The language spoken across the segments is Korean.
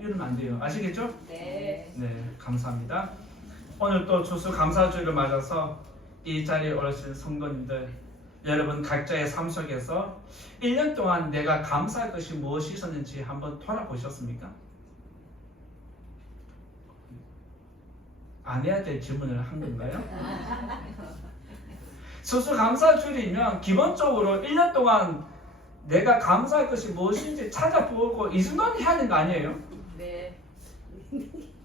이러면 안 돼요. 아시겠죠? 네. 네, 감사합니다. 오늘 또 추수감사주를 맞아서 이 자리에 오신 성도님들, 여러분 각자의 삶 속에서 1년 동안 내가 감사할 것이 무엇이 있었는지 한번 돌아보셨습니까? 안 해야 될 질문을 한 건가요? 추수감사주이면 기본적으로 1년 동안 내가 감사할 것이 무엇인지 찾아보고 이 정도는 해야 하는 거 아니에요? 네.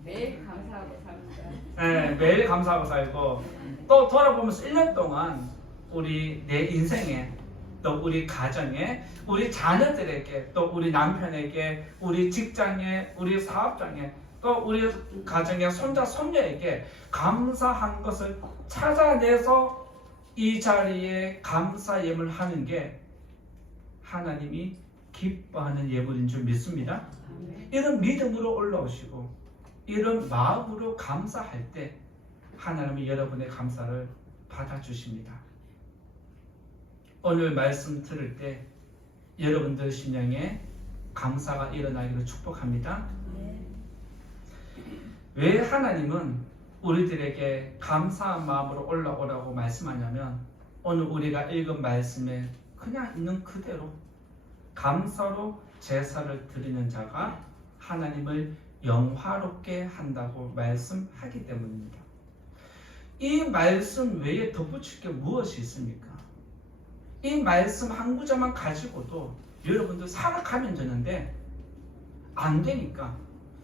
매일 감사하고 삽니다. 네, 매일 감사하고 살고 또 돌아보면서 1년 동안 우리 내 인생에 또 우리 가정에 우리 자녀들에게 또 우리 남편에게 우리 직장에 우리 사업장에 또 우리 가정의 손자 손녀에게 감사한 것을 찾아내서 이 자리에 감사 예물 하는 게 하나님이 기뻐하는 예물인 줄 믿습니다. 이런 믿음으로 올라오시고 이런 마음으로 감사할 때 하나님이 여러분의 감사를 받아주십니다. 오늘 말씀 들을 때 여러분들 심령에 감사가 일어나기를 축복합니다. 왜 하나님은 우리들에게 감사한 마음으로 올라오라고 말씀하냐면 오늘 우리가 읽은 말씀에 그냥 있는 그대로 감사로 제사를 드리는 자가 하나님을 영화롭게 한다고 말씀하기 때문입니다. 이 말씀 외에 덧붙일 게 무엇이 있습니까? 이 말씀 한 구절만 가지고도 여러분들 살아가면 되는데 안 되니까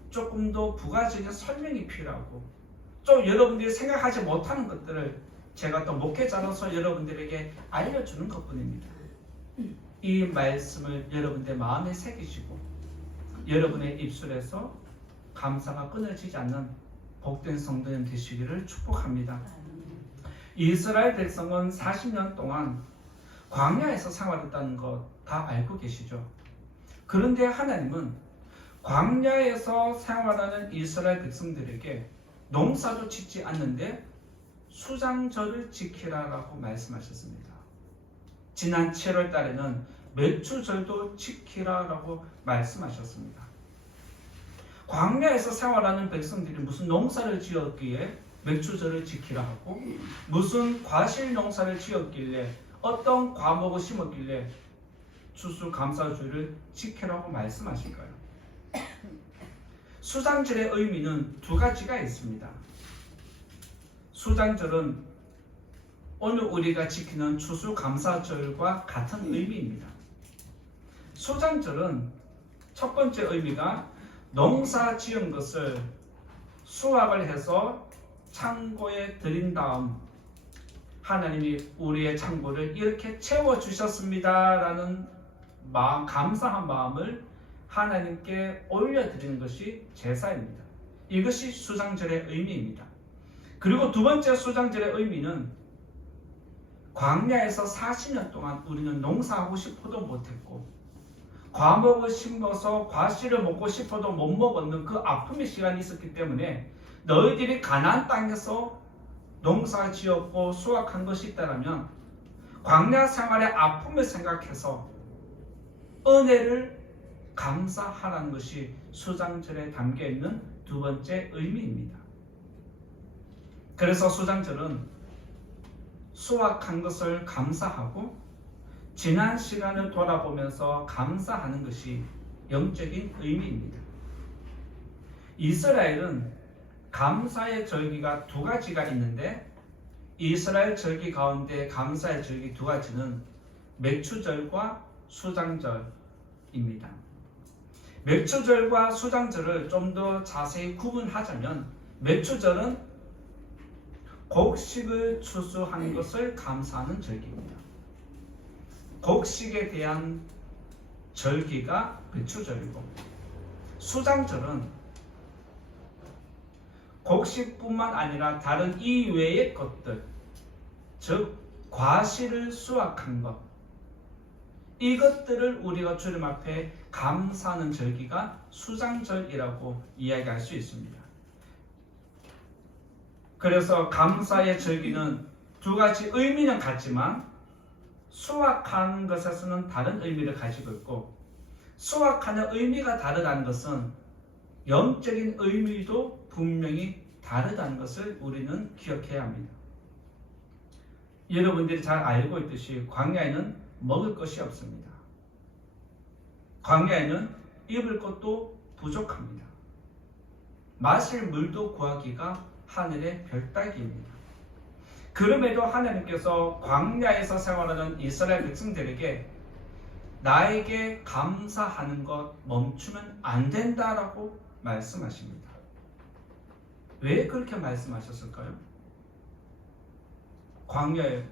조금 더 부가적인 설명이 필요하고 좀 여러분들이 생각하지 못하는 것들을 제가 또 목회자로서 여러분들에게 알려주는 것뿐입니다. 이 말씀을 여러분들 마음에 새기시고 여러분의 입술에서 감사가 끊어지지 않는 복된 성도님 되시기를 축복합니다. 이스라엘 백성은 40년 동안 광야에서 생활했다는 것 다 알고 계시죠? 그런데 하나님은 광야에서 생활하는 이스라엘 백성들에게 농사도 짓지 않는데 수장절을 지키라라고 말씀하셨습니다. 지난 7월 달에는 매추절도 지키라라고 말씀하셨습니다. 광야에서 생활하는 백성들이 무슨 농사를 지었기에 매추절을 지키라 하고 무슨 과실 농사를 지었길래 어떤 과목을 심었길래 추수감사주를 지키라고 말씀하실까요? 수장절의 의미는 두 가지가 있습니다. 수장절은 오늘 우리가 지키는 추수감사절과 같은 의미입니다. 수장절은 첫 번째 의미가 농사 지은 것을 수확을 해서 창고에 들인 다음 하나님이 우리의 창고를 이렇게 채워주셨습니다 라는 마음, 감사한 마음을 하나님께 올려드리는 것이 제사입니다. 이것이 수장절의 의미입니다. 그리고 두 번째 수장절의 의미는 광야에서 40년 동안 우리는 농사하고 싶어도 못했고 과목을 심어서 과실을 먹고 싶어도 못 먹었는 그 아픔의 시간이 있었기 때문에 너희들이 가나안 땅에서 농사 지었고 수확한 것이 있다면 광야 생활의 아픔을 생각해서 은혜를 감사하라는 것이 수장절에 담겨있는 두 번째 의미입니다. 그래서 수장절은 수확한 것을 감사하고 지난 시간을 돌아보면서 감사하는 것이 영적인 의미입니다. 이스라엘은 감사의 절기가 두 가지가 있는데 이스라엘 절기 가운데 감사의 절기 두 가지는 매추절과 수장절입니다. 매추절과 수장절을 좀 더 자세히 구분하자면 매추절은 곡식을 추수한 것을 감사하는 절기입니다. 곡식에 대한 절기가 매추절이고 수장절은 곡식뿐만 아니라 다른 이외의 것들, 즉 과실을 수확한 것, 이것들을 우리가 주님 앞에 감사하는 절기가 수장절이라고 이야기할 수 있습니다. 그래서 감사의 절기는 두 가지 의미는 같지만 수확하는 것에서는 다른 의미를 가지고 있고 수확하는 의미가 다르다는 것은 영적인 의미도 분명히 다르다는 것을 우리는 기억해야 합니다. 여러분들이 잘 알고 있듯이 광야에는 먹을 것이 없습니다. 광야에는 입을 것도 부족합니다. 마실 물도 구하기가 하늘의 별따기입니다. 그럼에도 하나님께서 광야에서 생활하는 이스라엘 백성들에게 나에게 감사하는 것 멈추면 안 된다라고 말씀하십니다. 왜 그렇게 말씀하셨을까요? 광야에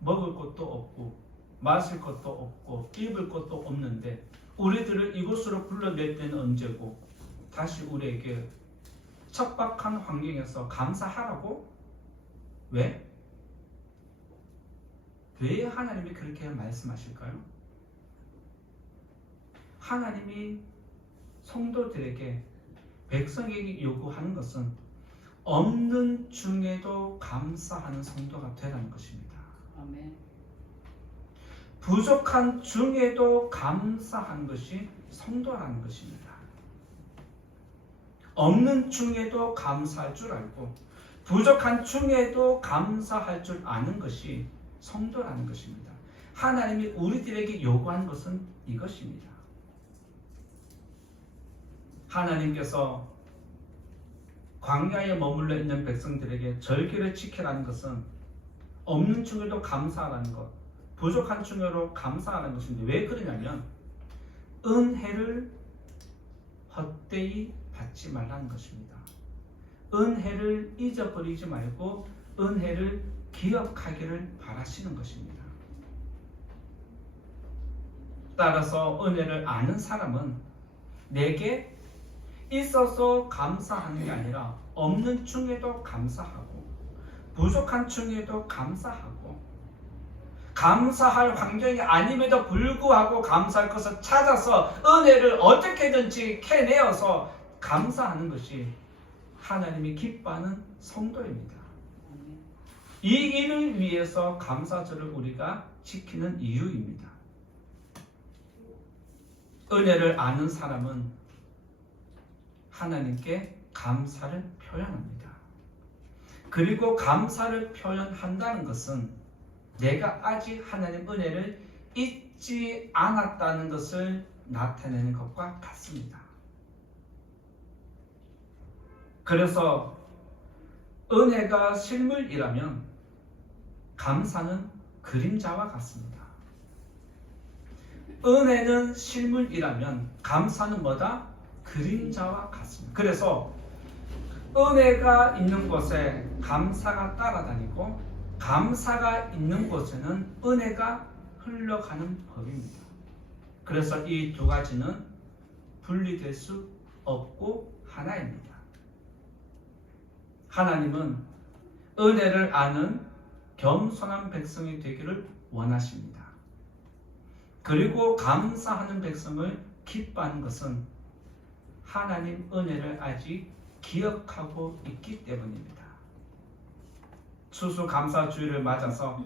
먹을 것도 없고 마실 것도 없고 입을 것도 없는데 우리들을 이곳으로 불러낼 때는 언제고 다시 우리에게 척박한 환경에서 감사하라고? 왜? 왜 하나님이 그렇게 말씀하실까요? 하나님이 성도들에게 백성에게 요구하는 것은 없는 중에도 감사하는 성도가 되라는 것입니다. 아멘. 부족한 중에도 감사한 것이 성도라는 것입니다. 없는 중에도 감사할 줄 알고 부족한 중에도 감사할 줄 아는 것이 성도라는 것입니다. 하나님이 우리들에게 요구하는 것은 이것입니다. 하나님께서 광야에 머물러 있는 백성들에게 절기를 지키라는 것은 없는 중에도 감사하라는 것, 부족한 중에도 감사하라는 것인데 왜 그러냐면 은혜를 헛되이 받지 말라는 것입니다. 은혜를 잊어버리지 말고 은혜를 기억하기를 바라시는 것입니다. 따라서 은혜를 아는 사람은 내게 있어서 감사하는 게 아니라 없는 중에도 감사하고 부족한 중에도 감사하고 감사할 환경이 아님에도 불구하고 감사할 것을 찾아서 은혜를 어떻게든지 캐내어서 감사하는 것이 하나님이 기뻐하는 성도입니다. 이 일을 위해서 감사절을 우리가 지키는 이유입니다. 은혜를 아는 사람은 하나님께 감사를 표현합니다. 그리고 감사를 표현한다는 것은 내가 아직 하나님 은혜를 잊지 않았다는 것을 나타내는 것과 같습니다. 그래서 은혜가 실물이라면 감사는 그림자와 같습니다. 은혜는 실물이라면 감사는 뭐다? 그림자와 같습니다. 그래서 은혜가 있는 곳에 감사가 따라다니고 감사가 있는 곳에는 은혜가 흘러가는 법입니다. 그래서 이 두 가지는 분리될 수 없고 하나입니다. 하나님은 은혜를 아는 겸손한 백성이 되기를 원하십니다. 그리고 감사하는 백성을 기뻐하는 것은 하나님 은혜를 아직 기억하고 있기 때문입니다. 추수감사주일을 맞아서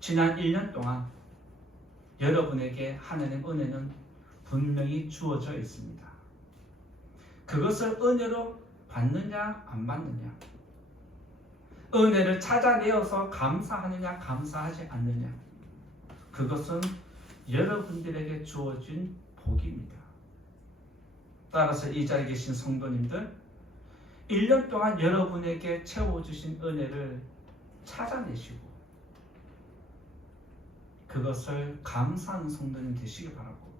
지난 1년 동안 여러분에게 하나님 은혜는 분명히 주어져 있습니다. 그것을 은혜로 받느냐 안 받느냐, 은혜를 찾아내어서 감사하느냐 감사하지 않느냐, 그것은 여러분들에게 주어진 복입니다. 따라서 이 자리에 계신 성도님들, 1년 동안 여러분에게 채워주신 은혜를 찾아내시고 그것을 감사하는 성도님 되시기 바라고,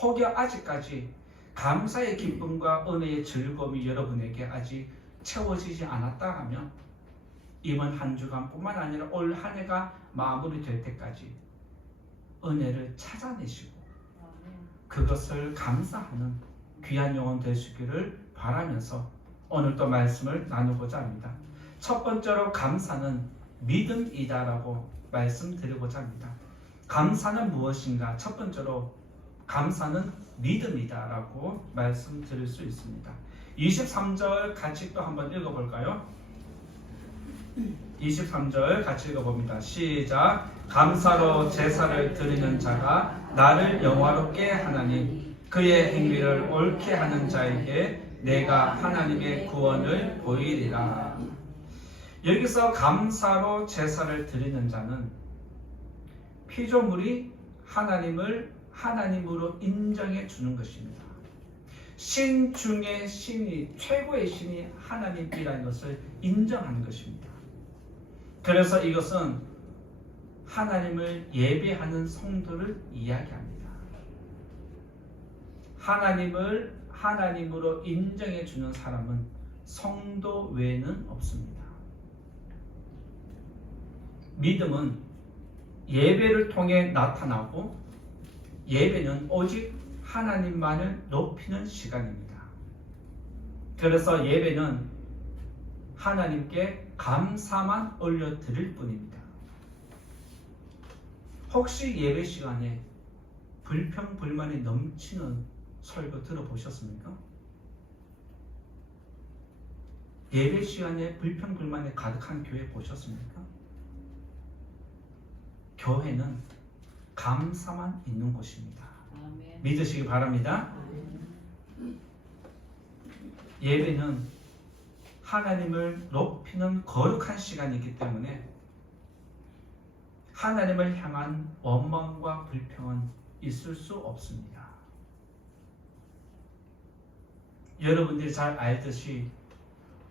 혹여 아직까지 감사의 기쁨과 은혜의 즐거움이 여러분에게 아직 채워지지 않았다 하면 이번 한 주간뿐만 아니라 올 한 해가 마무리될 때까지 은혜를 찾아내시고 그것을 감사하는 귀한 영혼 되시기를 바라면서 오늘 또 말씀을 나누고자 합니다. 첫 번째로 감사는 믿음이다라고 말씀드리고자 합니다. 감사는 무엇인가? 첫 번째로 감사는 믿음이다라고 말씀드릴 수 있습니다. 23절 같이 또 한번 읽어볼까요? 23절 같이 읽어봅니다. 시작. 감사로 제사를 드리는 자가 나를 영화롭게 하나니 그의 행위를 옳게 하는 자에게 내가 하나님의 구원을 보이리라. 여기서 감사로 제사를 드리는 자는 피조물이 하나님을 하나님으로 인정해 주는 것입니다. 신 중의 신이, 최고의 신이 하나님이라는 것을 인정하는 것입니다. 그래서 이것은 하나님을 예배하는 성도를 이야기합니다. 하나님을 하나님으로 인정해 주는 사람은 성도 외에는 없습니다. 믿음은 예배를 통해 나타나고, 예배는 오직 하나님만을 높이는 시간입니다. 그래서 예배는 하나님께 감사만 올려드릴 뿐입니다. 혹시 예배 시간에 불평불만이 넘치는 설교 들어보셨습니까? 예배 시간에 불평불만이 가득한 교회 보셨습니까? 교회는 감사만 있는 곳입니다. 아멘. 믿으시기 바랍니다. 예배는 하나님을 높이는 거룩한 시간이기 때문에 하나님을 향한 원망과 불평은 있을 수 없습니다. 여러분들이 잘 알듯이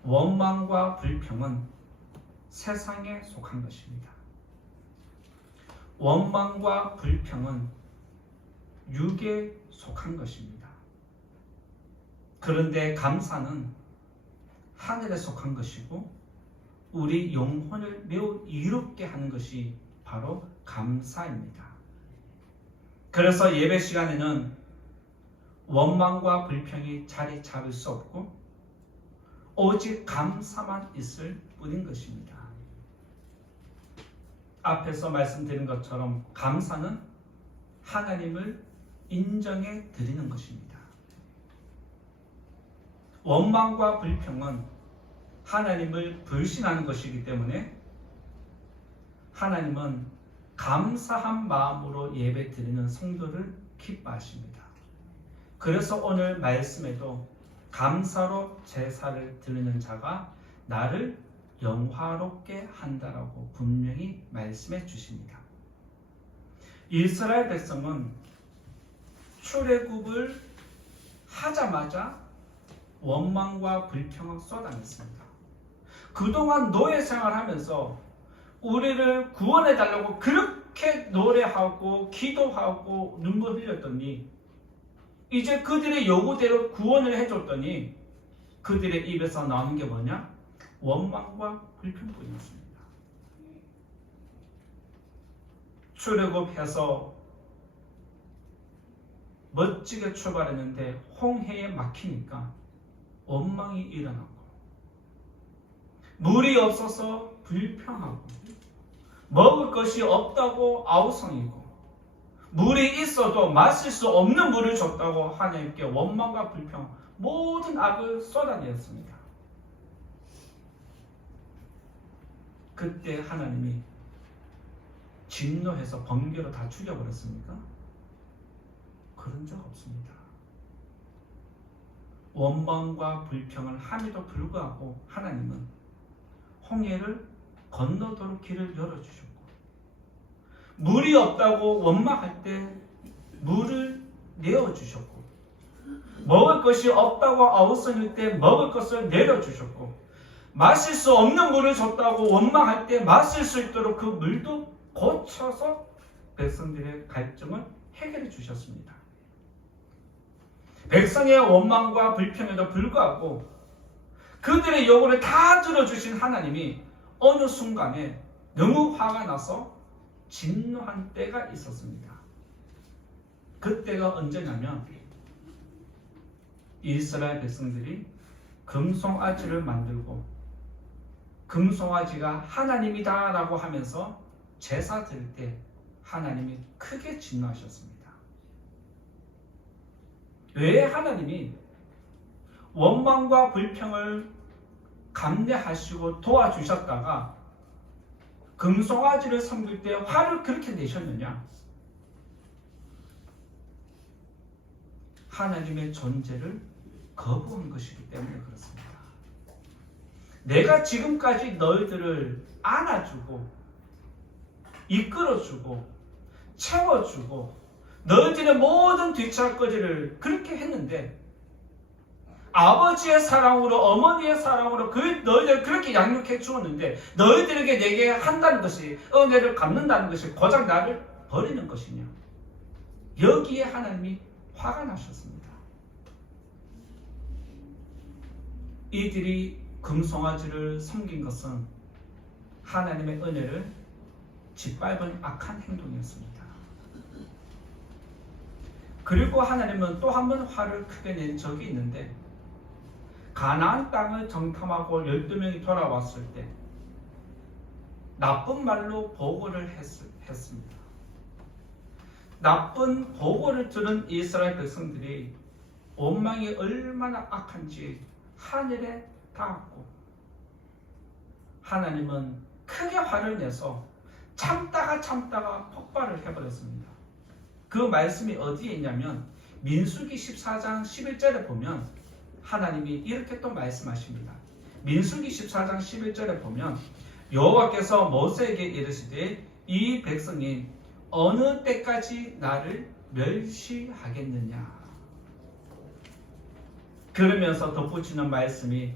원망과 불평은 세상에 속한 것입니다. 원망과 불평은 육에 속한 것입니다. 그런데 감사는 하늘에 속한 것이고, 우리 영혼을 매우 이롭게 하는 것이 바로 감사입니다. 그래서 예배 시간에는 원망과 불평이 자리 잡을 수 없고, 오직 감사만 있을 뿐인 것입니다. 앞에서 말씀드린 것처럼 감사는 하나님을 인정해 드리는 것입니다. 원망과 불평은 하나님을 불신하는 것이기 때문에 하나님은 감사한 마음으로 예배 드리는 성도를 기뻐하십니다. 그래서 오늘 말씀에도 감사로 제사를 드리는 자가 나를 영화롭게 한다라고 분명히 말씀해 주십니다. 이스라엘 백성은 출애굽을 하자마자 원망과 불평을 쏟아냈습니다. 그동안 노예 생활하면서 우리를 구원해 달라고 그렇게 노래하고 기도하고 눈물 흘렸더니, 이제 그들의 요구대로 구원을 해줬더니 그들의 입에서 나오는 게 뭐냐? 원망과 불평뿐이었습니다. 출애굽해서 멋지게 출발했는데 홍해에 막히니까 원망이 일어나고, 물이 없어서 불평하고, 먹을 것이 없다고 아우성이고, 물이 있어도 마실 수 없는 물을 줬다고 하나님께 원망과 불평, 모든 악을 쏟아내었습니다. 그때 하나님이 진노해서 번개로 다 죽여버렸습니까? 그런 적 없습니다. 원망과 불평을 함에도 불구하고 하나님은 홍해를 건너도록 길을 열어주셨고, 물이 없다고 원망할 때 물을 내어주셨고, 먹을 것이 없다고 아우성일 때 먹을 것을 내려주셨고, 마실 수 없는 물을 줬다고 원망할 때 마실 수 있도록 그 물도 고쳐서 백성들의 갈증을 해결해 주셨습니다. 백성의 원망과 불평에도 불구하고 그들의 요구를 다 들어주신 하나님이 어느 순간에 너무 화가 나서 진노한 때가 있었습니다. 그때가 언제냐면, 이스라엘 백성들이 금송아지를 만들고 금송아지가 하나님이다 라고 하면서 제사 드릴 때 하나님이 크게 진노하셨습니다. 왜 하나님이 원망과 불평을 감내하시고 도와주셨다가 금송아지를 섬길 때 화를 그렇게 내셨느냐? 하나님의 존재를 거부한 것이기 때문에 그렇습니다. 내가 지금까지 너희들을 안아주고 이끌어주고 채워주고 너희들의 모든 뒷살거지를 그렇게 했는데 아버지의 사랑으로 어머니의 사랑으로 너희들을 그렇게 양육해 주었는데 너희들에게 내게 한다는 것이 은혜를 갚는다는 것이 고작 나를 버리는 것이냐. 여기에 하나님이 화가 나셨습니다. 이들이 금송아지를 섬긴 것은 하나님의 은혜를 짓밟은 악한 행동이었습니다. 그리고 하나님은 또 한 번 화를 크게 낸 적이 있는데 가나안 땅을 정탐하고 12명이 돌아왔을 때 나쁜 말로 보고를 했습니다. 나쁜 보고를 들은 이스라엘 백성들이 원망이 얼마나 악한지 하늘에 닿았고 하나님은 크게 화를 내서 참다가 폭발을 해버렸습니다. 그 말씀이 어디에 있냐면 민수기 14장 11절에 보면 하나님이 이렇게 또 말씀하십니다. 민수기 14장 11절에 보면 여호와께서 모세에게 이르시되 이 백성이 어느 때까지 나를 멸시하겠느냐. 그러면서 덧붙이는 말씀이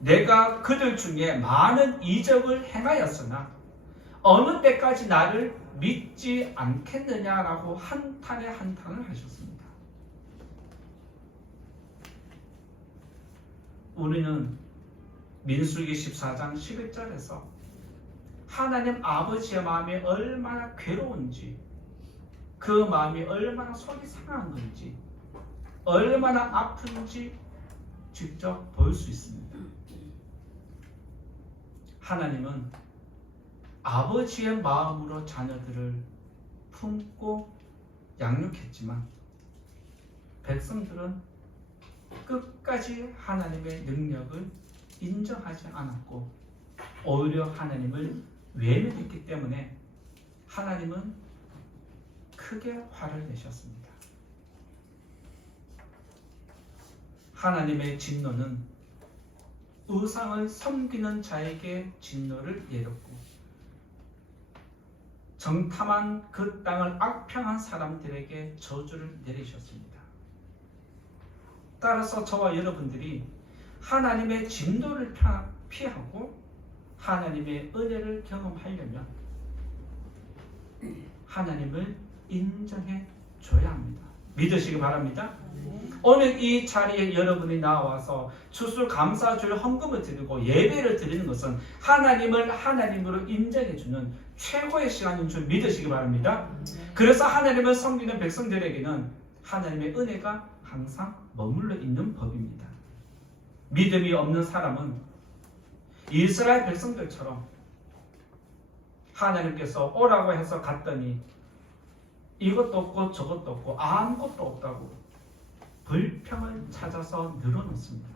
내가 그들 중에 많은 이적을 행하였으나 어느 때까지 나를 믿지 않겠느냐라고 한탄에 한탄을 하셨습니다. 우리는 민수기 14장 11절에서 하나님 아버지의 마음이 얼마나 괴로운지 그 마음이 얼마나 속이 상한 건지 얼마나 아픈지 직접 볼 수 있습니다. 하나님은 아버지의 마음으로 자녀들을 품고 양육했지만 백성들은 끝까지 하나님의 능력을 인정하지 않았고 오히려 하나님을 외면했기 때문에 하나님은 크게 화를 내셨습니다. 하나님의 진노는 우상을 섬기는 자에게 진노를 내렸고 정탐한 그 땅을 악평한 사람들에게 저주를 내리셨습니다. 따라서 저와 여러분들이 하나님의 진노를 피하고 하나님의 은혜를 경험하려면 하나님을 인정해 줘야 합니다. 믿으시기 바랍니다. 오늘 이 자리에 여러분이 나와서 추수감사주를 헌금을 드리고 예배를 드리는 것은 하나님을 하나님으로 인정해 주는 최고의 시간인 줄 믿으시기 바랍니다. 그래서 하나님을 섬기는 백성들에게는 하나님의 은혜가 항상 머물러 있는 법입니다. 믿음이 없는 사람은 이스라엘 백성들처럼 하나님께서 오라고 해서 갔더니 이것도 없고 저것도 없고 아무것도 없다고 불평을 찾아서 늘어놓습니다.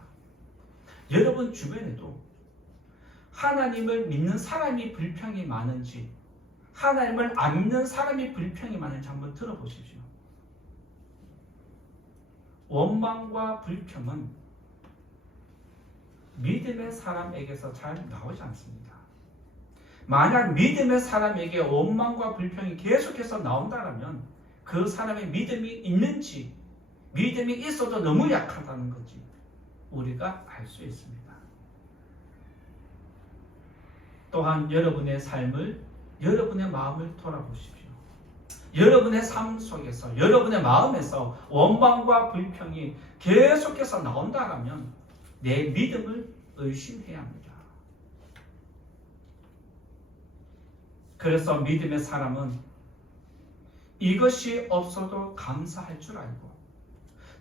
여러분 주변에도 하나님을 믿는 사람이 불평이 많은지 하나님을 안 믿는 사람이 불평이 많은지 한번 들어보십시오. 원망과 불평은 믿음의 사람에게서 잘 나오지 않습니다. 만약 믿음의 사람에게 원망과 불평이 계속해서 나온다면 그 사람의 믿음이 있는지 믿음이 있어도 너무 약하다는 거지 우리가 알 수 있습니다. 또한 여러분의 삶을 여러분의 마음을 돌아보십시오. 여러분의 삶 속에서 여러분의 마음에서 원망과 불평이 계속해서 나온다면 내 믿음을 의심해야 합니다. 그래서 믿음의 사람은 이것이 없어도 감사할 줄 알고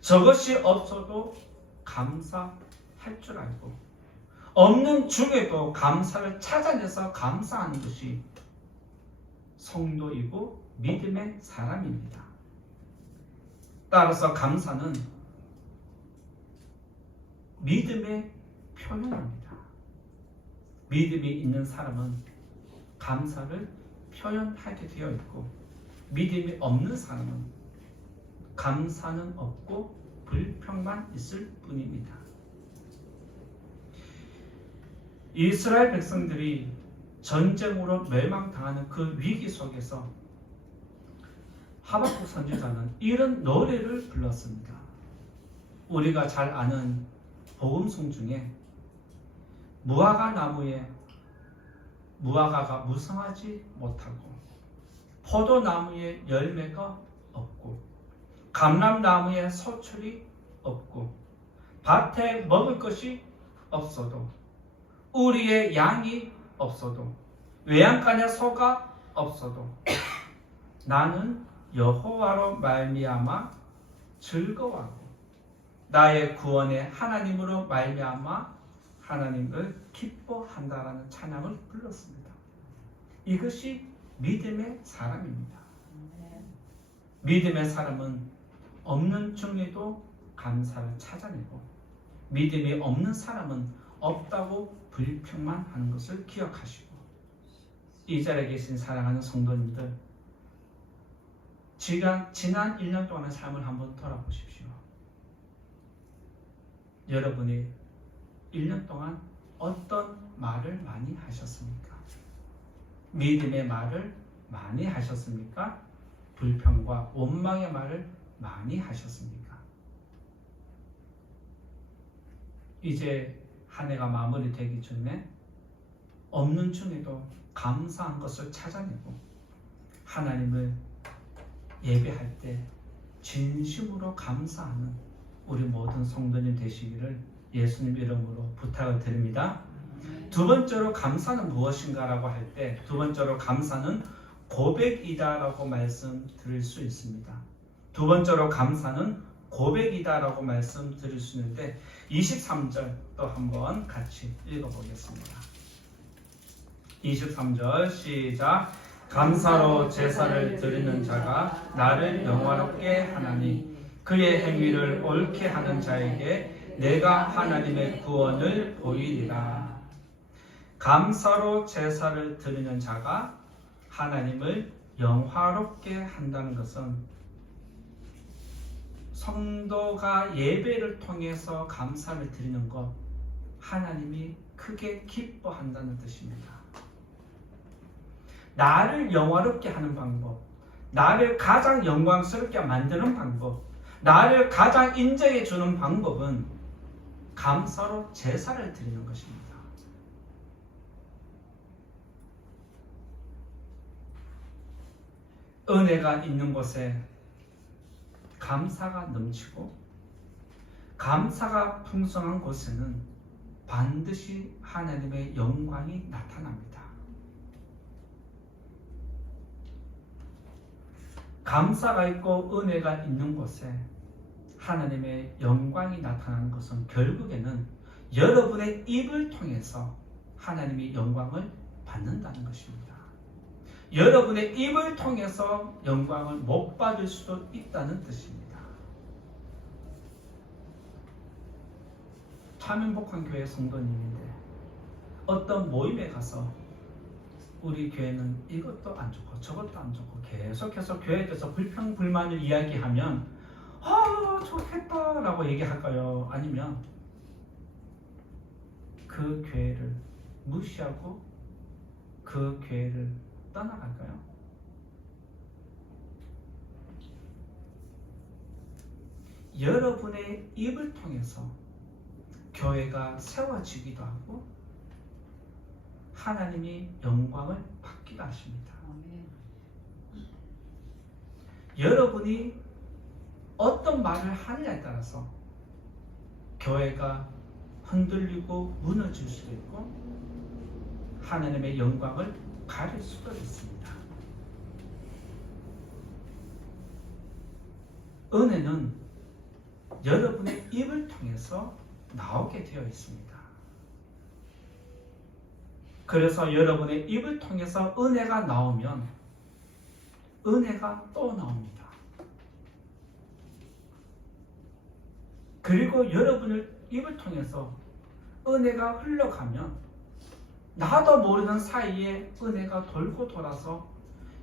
저것이 없어도 감사할 줄 알고 없는 중에도 감사를 찾아내서 감사하는 것이 성도이고 믿음의 사람입니다. 따라서 감사는 믿음의 표현입니다. 믿음이 있는 사람은 감사를 표현하게 되어 있고 믿음이 없는 사람은 감사는 없고 불평만 있을 뿐입니다. 이스라엘 백성들이 전쟁으로 멸망당하는 그 위기 속에서 하박국 선지자는 이런 노래를 불렀습니다. 우리가 잘 아는 복음송 중에 무화과 나무에 무화과가 무성하지 못하고 포도나무에 열매가 없고 감람나무에 소출이 없고 밭에 먹을 것이 없어도 우리의 양이 없어도 외양간에 소가 없어도 나는 여호와로 말미암아 즐거워하고 나의 구원의 하나님으로 말미암아 하나님을 기뻐한다라는 찬양을 불렀습니다. 이것이 믿음의 사람입니다. 믿음의 사람은 없는 중에도 감사를 찾아내고 믿음이 없는 사람은 없다고 불평만 하는 것을 기억하시고 이 자리에 계신 사랑하는 성도님들 지난 1년 동안의 삶을 한번 돌아보십시오. 여러분이 1년 동안 어떤 말을 많이 하셨습니까? 믿음의 말을 많이 하셨습니까? 불평과 원망의 말을 많이 하셨습니까? 이제 한 해가 마무리되기 전에 없는 중에도 감사한 것을 찾아내고 하나님을 예배할 때 진심으로 감사하는 우리 모든 성도님 되시기를 예수님 이름으로 부탁을 드립니다. 두 번째로 감사는 무엇인가라고 할 때 두 번째로 감사는 고백이다라고 말씀드릴 수 있습니다. 두 번째로 감사는 고백이다라고 말씀드릴 수 있는데 23절 또 한번 같이 읽어보겠습니다. 23절 시작. 감사로 제사를 드리는 자가 나를 영화롭게 하나니 그의 행위를 옳게 하는 자에게 내가 하나님의 구원을 보이리라. 감사로 제사를 드리는 자가 하나님을 영화롭게 한다는 것은 성도가 예배를 통해서 감사를 드리는 것 하나님이 크게 기뻐한다는 뜻입니다. 나를 영화롭게 하는 방법, 나를 가장 영광스럽게 만드는 방법, 나를 가장 인정해 주는 방법은 감사로 제사를 드리는 것입니다. 은혜가 있는 곳에 감사가 넘치고 감사가 풍성한 곳에는 반드시 하나님의 영광이 나타납니다. 감사가 있고 은혜가 있는 곳에 하나님의 영광이 나타나는 것은 결국에는 여러분의 입을 통해서 하나님의 영광을 받는다는 것입니다. 여러분의 입을 통해서 영광을 못 받을 수도 있다는 뜻입니다. 참 행복한 교회 성도님인데 어떤 모임에 가서 우리 교회는 이것도 안 좋고 저것도 안 좋고 계속해서 교회에 대해서 불평불만을 이야기하면 좋겠다 라고 얘기할까요? 아니면 그 교회를 무시하고 그 교회를 떠나갈까요? 여러분의 입을 통해서 교회가 세워지기도 하고 하나님이 영광을 받기도 하십니다. 여러분이 어떤 말을 하느냐에 따라서 교회가 흔들리고 무너질 수도 있고 하나님의 영광을 가릴 수도 있습니다. 은혜는 여러분의 입을 통해서 나오게 되어 있습니다. 그래서 여러분의 입을 통해서 은혜가 나오면 은혜가 또 나옵니다. 그리고 여러분의 입을 통해서 은혜가 흘러가면 나도 모르는 사이에 은혜가 돌고 돌아서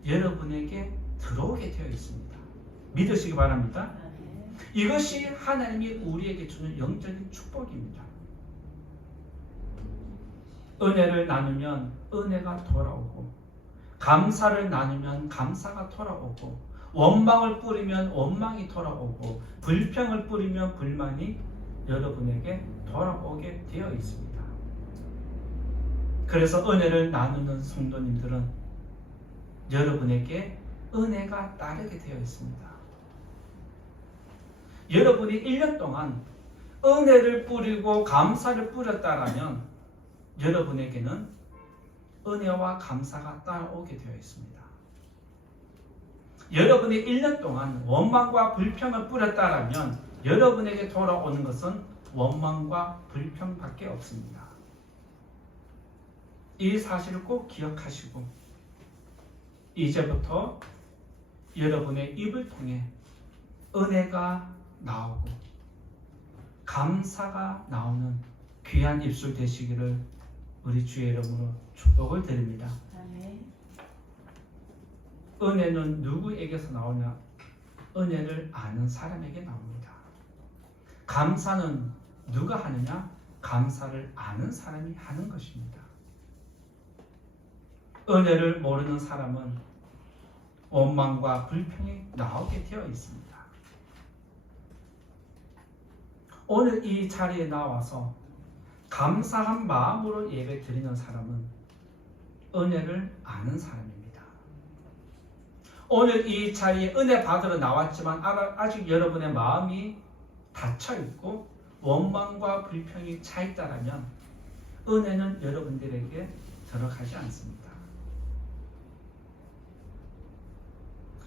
여러분에게 들어오게 되어 있습니다. 믿으시기 바랍니다. 이것이 하나님이 우리에게 주는 영적인 축복입니다. 은혜를 나누면 은혜가 돌아오고, 감사를 나누면 감사가 돌아오고, 원망을 뿌리면 원망이 돌아오고, 불평을 뿌리면 불만이 여러분에게 돌아오게 되어 있습니다. 그래서 은혜를 나누는 성도님들은 여러분에게 은혜가 따르게 되어 있습니다. 여러분이 1년 동안 은혜를 뿌리고 감사를 뿌렸다라면 여러분에게는 은혜와 감사가 따라오게 되어 있습니다. 여러분이 1년 동안 원망과 불평을 뿌렸다라면 여러분에게 돌아오는 것은 원망과 불평밖에 없습니다. 이 사실을 꼭 기억하시고 이제부터 여러분의 입을 통해 은혜가 나오고 감사가 나오는 귀한 입술 되시기를 우리 주의 이름으로 축복을 드립니다. 아멘. 은혜는 누구에게서 나오냐? 은혜를 아는 사람에게 나옵니다. 감사는 누가 하느냐? 감사를 아는 사람이 하는 것입니다. 은혜를 모르는 사람은 원망과 불평이 나오게 되어 있습니다. 오늘 이 자리에 나와서 감사한 마음으로 예배 드리는 사람은 은혜를 아는 사람입니다. 오늘 이 자리에 은혜 받으러 나왔지만 아직 여러분의 마음이 닫혀 있고 원망과 불평이 차 있다라면 은혜는 여러분들에게 들어가지 않습니다.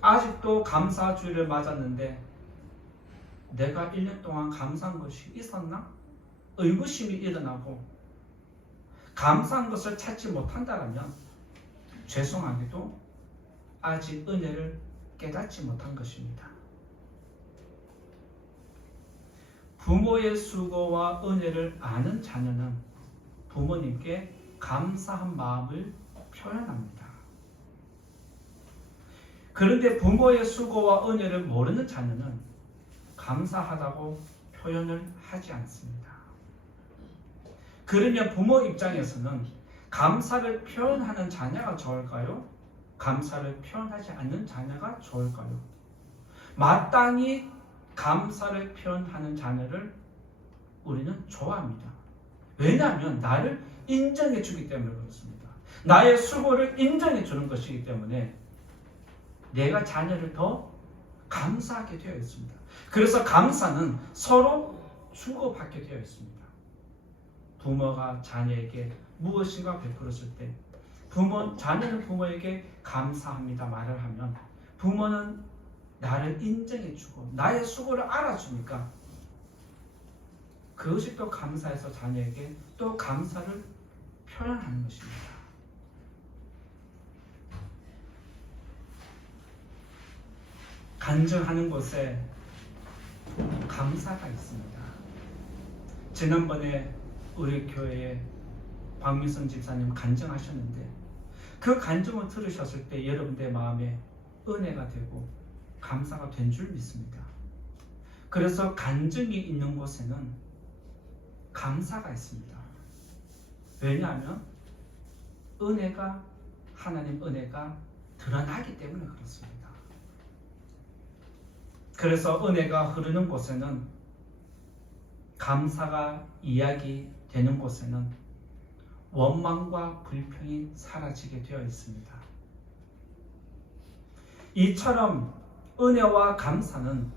아직도 감사주일을 맞았는데 내가 1년 동안 감사한 것이 있었나? 의구심이 일어나고 감사한 것을 찾지 못한다면 죄송하게도 아직 은혜를 깨닫지 못한 것입니다. 부모의 수고와 은혜를 아는 자녀는 부모님께 감사한 마음을 표현합니다. 그런데 부모의 수고와 은혜를 모르는 자녀는 감사하다고 표현을 하지 않습니다. 그러면 부모 입장에서는 감사를 표현하는 자녀가 좋을까요? 감사를 표현하지 않는 자녀가 좋을까요? 마땅히 감사를 표현하는 자녀를 우리는 좋아합니다. 왜냐하면 나를 인정해 주기 때문에 그렇습니다. 나의 수고를 인정해 주는 것이기 때문에 내가 자녀를 더 감사하게 되어 있습니다. 그래서 감사는 서로 주고받게 되어 있습니다. 부모가 자녀에게 무엇인가 베풀었을 때 자녀는 부모에게 감사합니다 말을 하면 부모는 나를 인정해주고 나의 수고를 알아주니까 그것이 또 감사해서 자녀에게 또 감사를 표현하는 것입니다. 간증하는 곳에 감사가 있습니다. 지난번에 우리 교회에 박미선 집사님 간증하셨는데 그 간증을 들으셨을 때 여러분들의 마음에 은혜가 되고 감사가 된 줄 믿습니다. 그래서 간증이 있는 곳에는 감사가 있습니다. 왜냐하면 하나님 은혜가 드러나기 때문에 그렇습니다. 그래서 은혜가 흐르는 곳에는 감사가 이야기되는 곳에는 원망과 불평이 사라지게 되어 있습니다. 이처럼 은혜와 감사는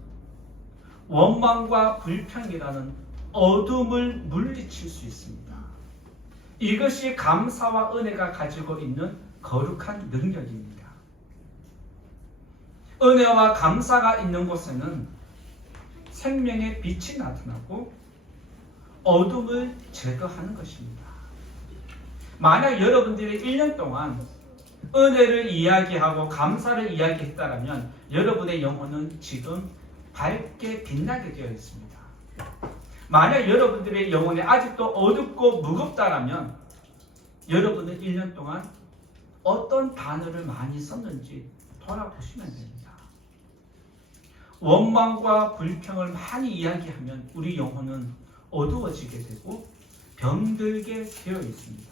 원망과 불평이라는 어둠을 물리칠 수 있습니다. 이것이 감사와 은혜가 가지고 있는 거룩한 능력입니다. 은혜와 감사가 있는 곳에는 생명의 빛이 나타나고 어둠을 제거하는 것입니다. 만약 여러분들이 1년 동안 은혜를 이야기하고 감사를 이야기했다면 여러분의 영혼은 지금 밝게 빛나게 되어 있습니다. 만약 여러분들의 영혼이 아직도 어둡고 무겁다면 여러분은 1년 동안 어떤 단어를 많이 썼는지 돌아보시면 됩니다. 원망과 불평을 많이 이야기하면 우리 영혼은 어두워지게 되고 병들게 되어 있습니다.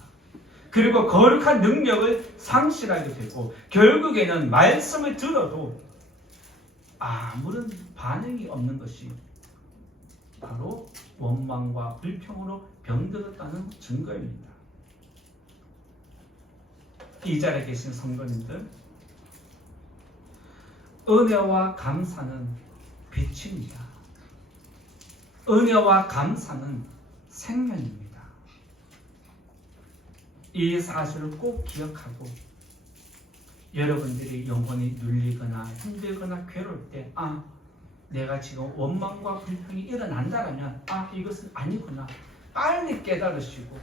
그리고 거룩한 능력을 상실하게 되고 결국에는 말씀을 들어도 아무런 반응이 없는 것이 바로 원망과 불평으로 병들었다는 증거입니다. 이 자리에 계신 성도님들, 은혜와 감사는 빛입니다. 은혜와 감사는 생명입니다. 이 사실을 꼭 기억하고 여러분들이 영혼이 눌리거나 힘들거나 괴로울 때 내가 지금 원망과 불평이 일어난다라면 이것은 아니구나 빨리 깨달으시고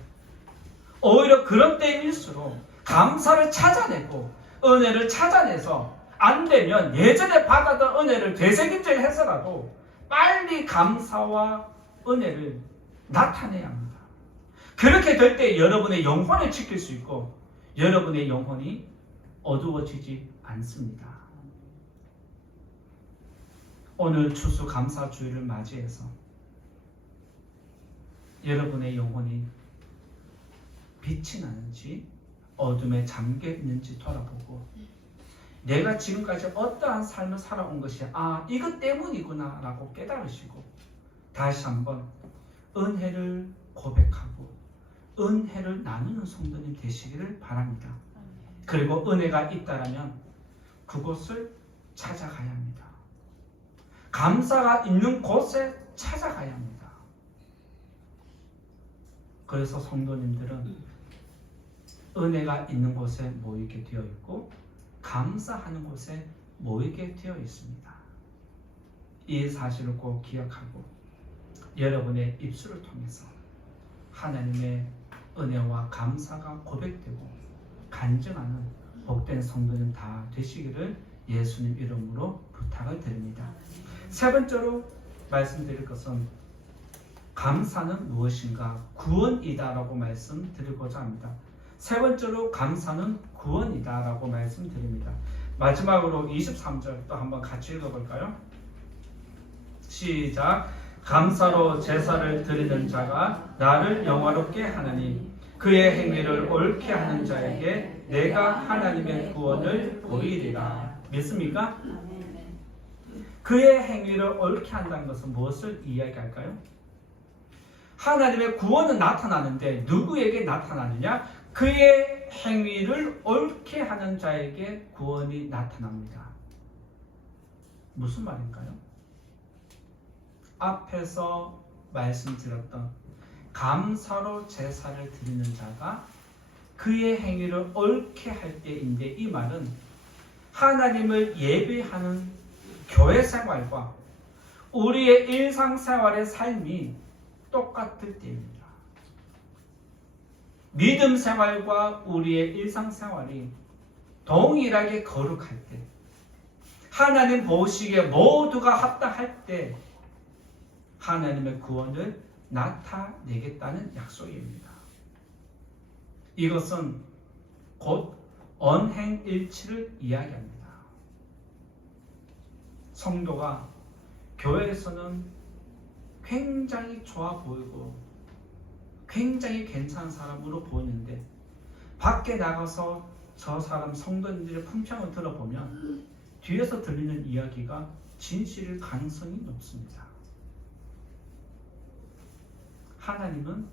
오히려 그런 때일수록 감사를 찾아내고 은혜를 찾아내서 안 되면 예전에 받았던 은혜를 되새김질해서라도 빨리 감사와 은혜를 나타내야 합니다. 그렇게 될 때 여러분의 영혼을 지킬 수 있고 여러분의 영혼이 어두워지지 않습니다. 오늘 추수감사주일을 맞이해서 여러분의 영혼이 빛이 나는지 어둠에 잠겨 있는지 돌아보고 내가 지금까지 어떠한 삶을 살아온 것이 이것 때문이구나 라고 깨달으시고 다시 한번 은혜를 고백하고 은혜를 나누는 성도님 되시기를 바랍니다. 그리고 은혜가 있다라면 그곳을 찾아가야 합니다. 감사가 있는 곳에 찾아가야 합니다. 그래서 성도님들은 은혜가 있는 곳에 모이게 되어 있고 감사하는 곳에 모이게 되어 있습니다. 이 사실을 꼭 기억하고 여러분의 입술을 통해서 하나님의 은혜와 감사가 고백되고 간증하는 복된 성도님 다 되시기를 예수님 이름으로 부탁을 드립니다. 세 번째로 말씀드릴 것은 감사는 무엇인가? 구원이다라고 말씀드리고자 합니다. 세 번째로 감사는 구원이다라고 말씀드립니다. 마지막으로 23절 또 한번 같이 읽어볼까요? 시작. 감사로 제사를 드리는 자가 나를 영화롭게 하나니 그의 행위를 옳게 하는 자에게 내가 하나님의 구원을 보이리라. 믿습니까? 그의 행위를 옳게 한다는 것은 무엇을 이야기할까요? 하나님의 구원은 나타나는데 누구에게 나타나느냐? 그의 행위를 옳게 하는 자에게 구원이 나타납니다. 무슨 말인가요? 앞에서 말씀드렸던 감사로 제사를 드리는 자가 그의 행위를 옳게 할 때인데 이 말은 하나님을 예배하는 교회 생활과 우리의 일상생활의 삶이 똑같을 때입니다. 믿음 생활과 우리의 일상생활이 동일하게 거룩할 때 하나님 보시기에 모두가 합당할 때 하나님의 구원을 나타내겠다는 약속입니다. 이것은 곧 언행일치를 이야기합니다. 성도가 교회에서는 굉장히 좋아 보이고 굉장히 괜찮은 사람으로 보이는데 밖에 나가서 저 사람 성도님들의 품평을 들어보면 뒤에서 들리는 이야기가 진실일 가능성이 높습니다. 하나님은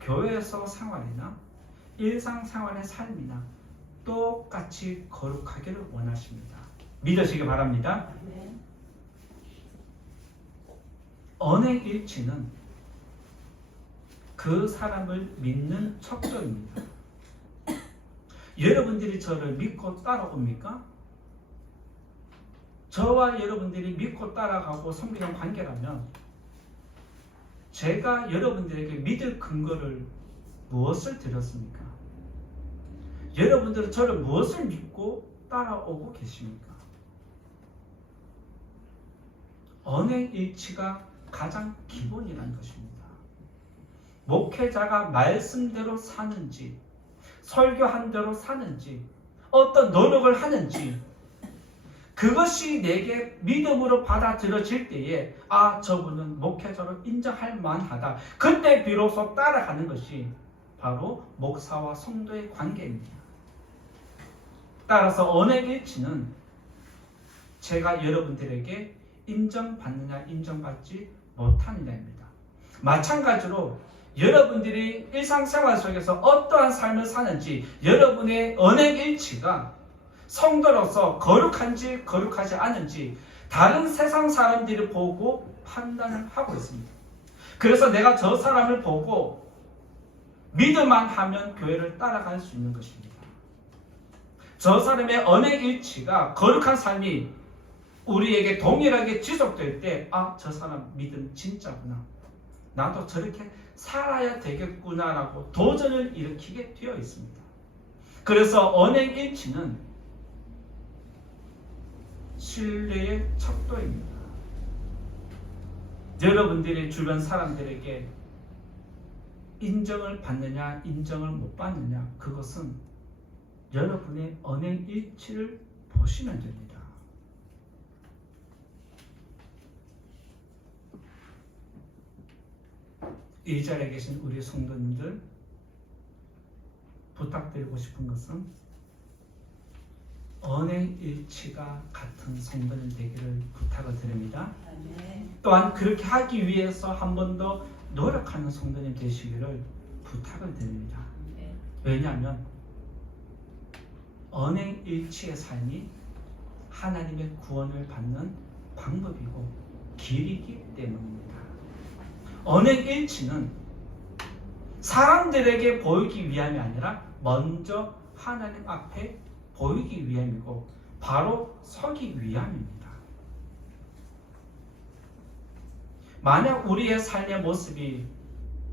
교회에서 생활이나 일상생활의 삶이나 똑같이 거룩하기를 원하십니다. 믿으시기 바랍니다. 언행일치는 그 사람을 믿는 척도입니다. 여러분들이 저를 믿고 따라옵니까? 저와 여러분들이 믿고 따라가고 섬기는 관계라면 제가 여러분들에게 믿을 근거를 무엇을 드렸습니까? 여러분들은 저를 무엇을 믿고 따라오고 계십니까? 언행일치가 가장 기본이라는 것입니다. 목회자가 말씀대로 사는지 설교한 대로 사는지 어떤 노력을 하는지 그것이 내게 믿음으로 받아들여질 때에 아, 저분은 목회자로 인정할 만하다. 그때 비로소 따라가는 것이 바로 목사와 성도의 관계입니다. 따라서 언행일치는 제가 여러분들에게 인정받느냐 인정받지 못하느냐입니다. 마찬가지로 여러분들이 일상생활 속에서 어떠한 삶을 사는지 여러분의 언행일치가 성도로서 거룩한지 거룩하지 않은지 다른 세상 사람들이 보고 판단을 하고 있습니다. 그래서 내가 저 사람을 보고 믿을만 하면 교회를 따라갈 수 있는 것입니다. 저 사람의 언행일치가 거룩한 삶이 우리에게 동일하게 지속될 때 아, 저 사람 믿음 진짜구나. 나도 저렇게 살아야 되겠구나라고 도전을 일으키게 되어 있습니다. 그래서 언행일치는 신뢰의 척도입니다. 여러분들의 주변 사람들에게 인정을 받느냐 인정을 못 받느냐 그것은 여러분의 언행일치를 보시면 됩니다. 이 자리에 계신 우리 성도님들 부탁드리고 싶은 것은 언행일치가 같은 성도님 되기를 부탁을 드립니다. 또한 그렇게 하기 위해서 한 번 더 노력하는 성도님 되시기를 부탁을 드립니다. 왜냐하면 언행일치의 삶이 하나님의 구원을 받는 방법이고 길이기 때문입니다. 언행일치는 사람들에게 보이기 위함이 아니라 먼저 하나님 앞에 보이기 위함이고 바로 서기 위함입니다. 만약 우리의 삶의 모습이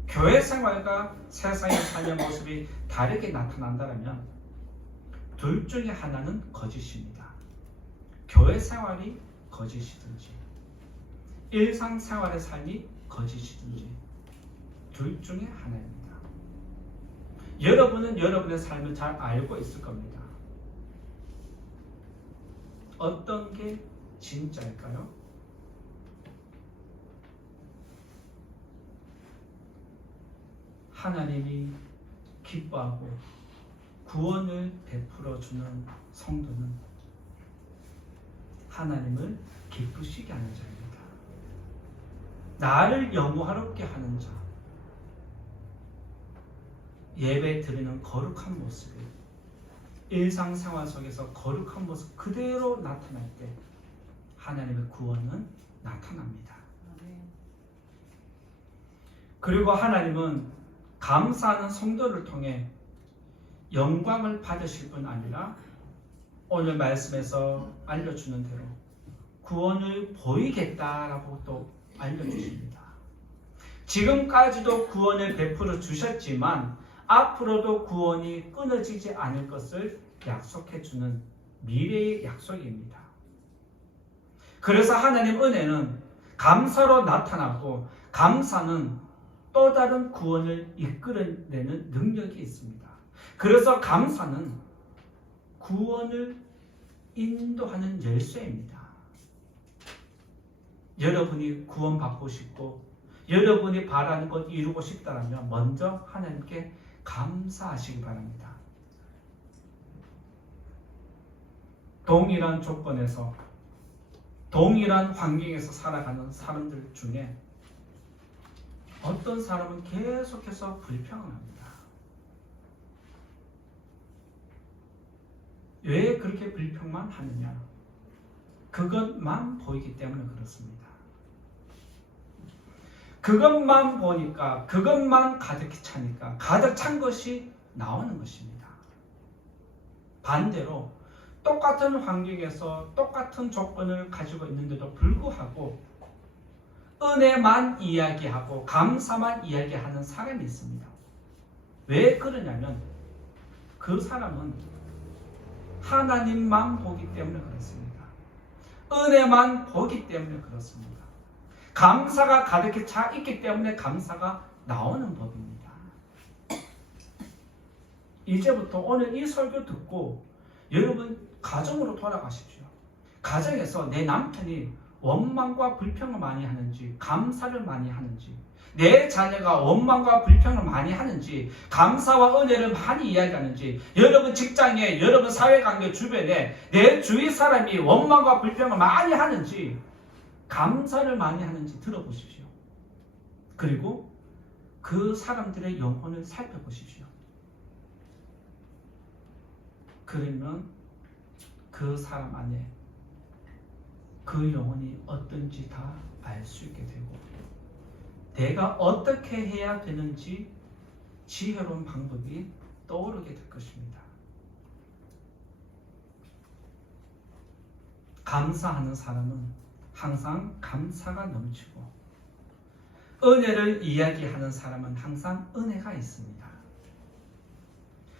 교회 생활과 세상의 삶의 모습이 다르게 나타난다면 둘 중에 하나는 거짓입니다. 교회 생활이 거짓이든지 일상생활의 삶이 거짓이든지 둘 중에 하나입니다. 여러분은 여러분의 삶을 잘 알고 있을 겁니다. 어떤 게 진짜일까요? 하나님이 기뻐하고 구원을 베풀어 주는 성도는 하나님을 기쁘시게 하는 자입니다. 나를 영화롭게 하는 자, 예배 드리는 거룩한 모습이 일상생활 속에서 거룩한 모습 그대로 나타날 때 하나님의 구원은 나타납니다. 그리고 하나님은 감사하는 성도를 통해 영광을 받으실 뿐 아니라 오늘 말씀에서 알려주는 대로 구원을 보이겠다라고 또 알려주십니다. 지금까지도 구원을 베풀어 주셨지만 앞으로도 구원이 끊어지지 않을 것을 약속해 주는 미래의 약속입니다. 그래서 하나님 은혜는 감사로 나타나고 감사는 또 다른 구원을 이끌어내는 능력이 있습니다. 그래서 감사는 구원을 인도하는 열쇠입니다. 여러분이 구원받고 싶고 여러분이 바라는 것 이루고 싶다면 먼저 하나님께 감사하시기 바랍니다. 동일한 조건에서 동일한 환경에서 살아가는 사람들 중에 어떤 사람은 계속해서 불평을 합니다. 왜 그렇게 불평만 하느냐? 그것만 보이기 때문에 그렇습니다. 그것만 보니까 그것만 가득히 차니까 가득 찬 것이 나오는 것입니다. 반대로 똑같은 환경에서 똑같은 조건을 가지고 있는데도 불구하고 은혜만 이야기하고 감사만 이야기하는 사람이 있습니다. 왜 그러냐면 그 사람은 하나님만 보기 때문에 그렇습니다. 은혜만 보기 때문에 그렇습니다. 감사가 가득히 차 있기 때문에 감사가 나오는 법입니다. 이제부터 오늘 이 설교 듣고 여러분 가정으로 돌아가십시오. 가정에서 내 남편이 원망과 불평을 많이 하는지, 감사를 많이 하는지, 내 자녀가 원망과 불평을 많이 하는지, 감사와 은혜를 많이 이야기하는지, 여러분 직장에, 여러분 사회관계 주변에 내 주위 사람이 원망과 불평을 많이 하는지, 감사를 많이 하는지 들어보십시오. 그리고 그 사람들의 영혼을 살펴보십시오. 그러면 그 사람 안에 그 영혼이 어떤지 다 알 수 있게 되고, 내가 어떻게 해야 되는지 지혜로운 방법이 떠오르게 될 것입니다. 감사하는 사람은 항상 감사가 넘치고, 은혜를 이야기하는 사람은 항상 은혜가 있습니다.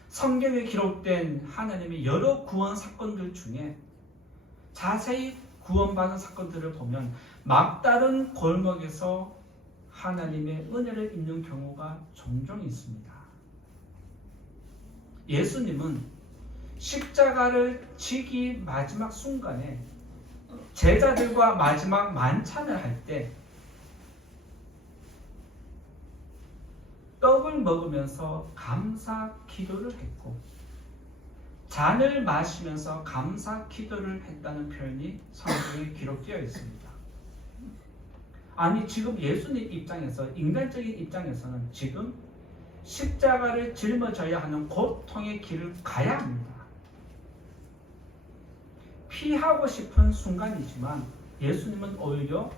성경에 기록된 하나님의 여러 구원 사건들 중에 자세히 구원받은 사건들을 보면 막다른 골목에서 하나님의 은혜를 입는 경우가 종종 있습니다. 예수님은 십자가를 지기 마지막 순간에 제자들과 마지막 만찬을 할 때 떡을 먹으면서 감사 기도를 했고, 잔을 마시면서 감사 기도를 했다는 표현이 성경에 기록되어 있습니다. 아니, 지금 예수님 입장에서, 인간적인 입장에서는 지금 십자가를 짊어져야 하는 고통의 길을 가야 합니다. 피하고 싶은 순간이지만 예수님은 오히려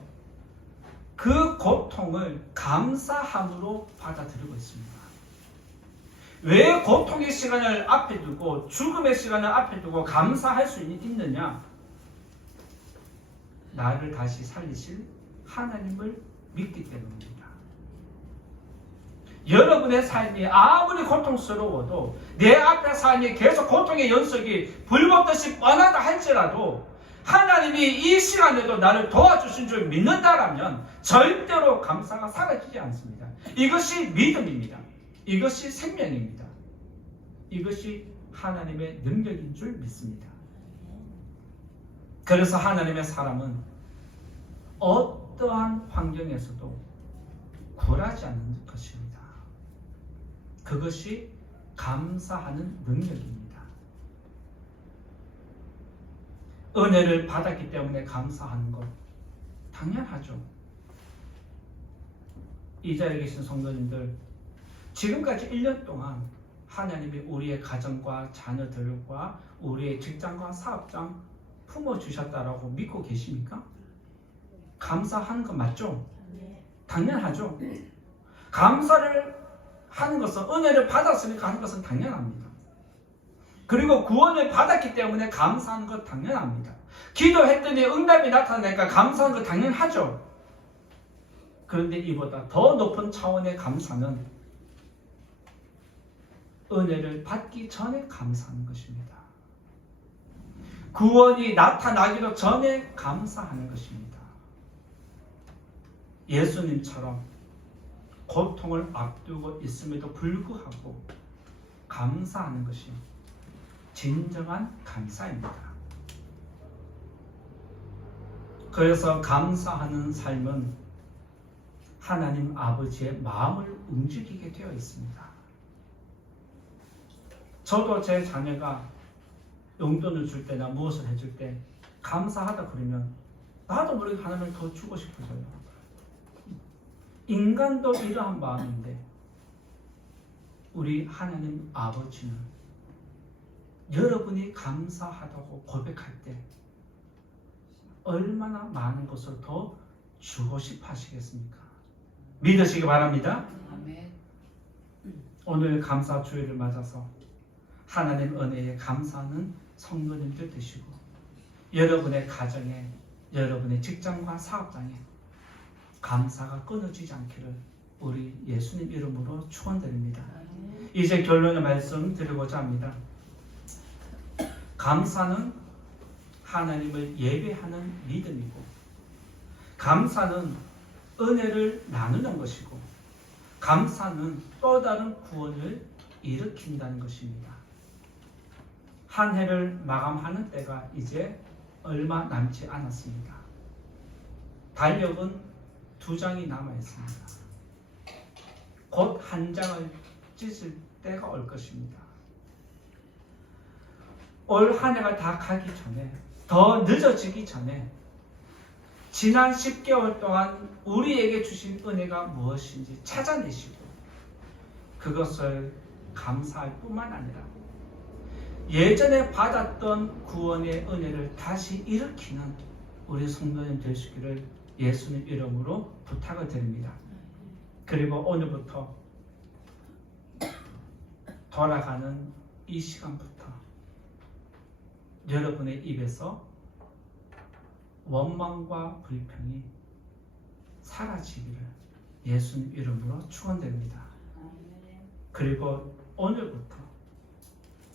그 고통을 감사함으로 받아들이고 있습니다. 왜 고통의 시간을 앞에 두고 죽음의 시간을 앞에 두고 감사할 수 있느냐? 나를 다시 살리실 하나님을 믿기 때문입니다. 여러분의 삶이 아무리 고통스러워도, 내 앞에 삶이 계속 고통의 연속이 불법듯이 뻔하다 할지라도 하나님이 이 시간에도 나를 도와주신 줄 믿는다라면 절대로 감사가 사라지지 않습니다. 이것이 믿음입니다. 이것이 생명입니다. 이것이 하나님의 능력인 줄 믿습니다. 그래서 하나님의 사람은 어떠한 환경에서도 굴하지 않는 것입니다. 그것이 감사하는 능력입니다. 은혜를 받았기 때문에 감사하는 것 당연하죠. 이 자리에 계신 성도님들, 지금까지 1년 동안 하나님이 우리의 가정과 자녀들과 우리의 직장과 사업장 품어주셨다라고 믿고 계십니까? 감사하는 것 맞죠? 당연하죠. 감사를 하는 것은, 은혜를 받았으니까 하는 것은 당연합니다. 그리고 구원을 받았기 때문에 감사하는 것 당연합니다. 기도했더니 응답이 나타나니까 감사하는 것 당연하죠. 그런데 이보다 더 높은 차원의 감사는 은혜를 받기 전에 감사하는 것입니다. 구원이 나타나기도 전에 감사하는 것입니다. 예수님처럼 고통을 앞두고 있음에도 불구하고 감사하는 것이 진정한 감사입니다. 그래서 감사하는 삶은 하나님 아버지의 마음을 움직이게 되어 있습니다. 저도 제 자녀가 용돈을 줄 때나 무엇을 해줄 때 감사하다 그러면 나도 모르게 하나님을 더 주고 싶어져요. 인간도 이러한 마음인데 우리 하나님 아버지는 여러분이 감사하다고 고백할 때 얼마나 많은 것을 더 주고 싶어 하시겠습니까? 믿으시기 바랍니다. 아멘. 오늘 감사 주일을 맞아서 하나님 은혜에 감사하는 성도님들 되시고, 여러분의 가정에, 여러분의 직장과 사업장에 감사가 끊어지지 않기를 우리 예수님 이름으로 축원드립니다. 이제 결론의 말씀 드리고자 합니다. 감사는 하나님을 예배하는 믿음이고, 감사는 은혜를 나누는 것이고, 감사는 또 다른 구원을 일으킨다는 것입니다. 한 해를 마감하는 때가 이제 얼마 남지 않았습니다. 달력은 2장이 남아 있습니다. 곧 한 장을 찢을 때가 올 것입니다. 올 한 해가 다 가기 전에, 더 늦어지기 전에 지난 10개월 동안 우리에게 주신 은혜가 무엇인지 찾아내시고 그것을 감사할 뿐만 아니라 예전에 받았던 구원의 은혜를 다시 일으키는 우리 성도님 되시기를 예수님 이름으로 부탁을 드립니다. 그리고 오늘부터 돌아가는 이 시간부터 여러분의 입에서 원망과 불평이 사라지기를 예수님 이름으로 축원드립니다. 그리고 오늘부터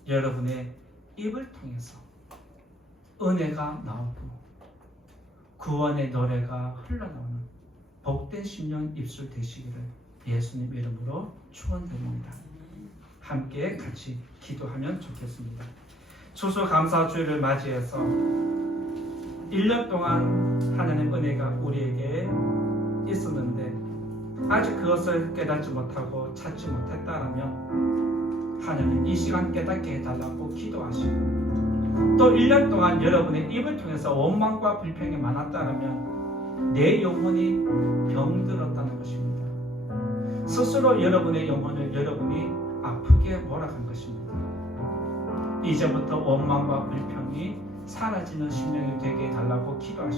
여러분의 입을 통해서 은혜가 나오고 구원의 노래가 흘러나오는 복된 심령 입술 되시기를 예수님 이름으로 축원드립니다. 함께 같이 기도하면 좋겠습니다. 추수감사주일을 맞이해서 1년 동안 하나님의 은혜가 우리에게 있었는데 아직 그것을 깨닫지 못하고 찾지 못했다라면 하나님 이 시간 깨닫게 해달라고 기도하시고 또 1년 동안 여러분의 입을 통해서 원망과 불평이 많았다라면 내 영혼이 병들었다는 것입니다. 스스로 여러분의 영혼을 여러분이 아프게 몰아간 것입니다. 이제부터 원망과 불평이 사라지는 심령이 되게 해달라고 기도하십니다.